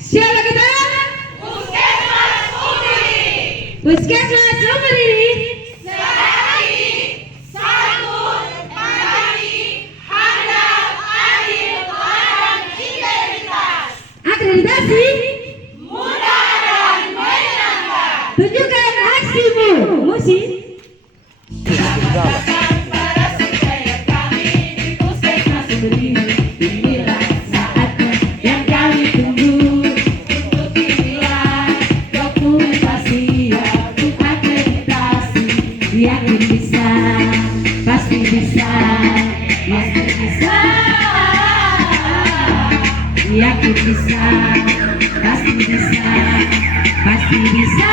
Siapa kita? Puskesmas Sumberiri. Sehari, santun, mandiri, handal, adil, dan integritas. Akreditasi. Mudah dan menyenangkan. Tunjukkan aksimu. Musik. Para supaya kami di Puskesmas Sumberiri. Inilah saatnya yang kami tunggu. Untuk dinilai dokumentasi untuk akreditasi. Yakin bisa, pasti bisa, Pasti bisa. yakin bisa, pasti bisa, pasti bisa.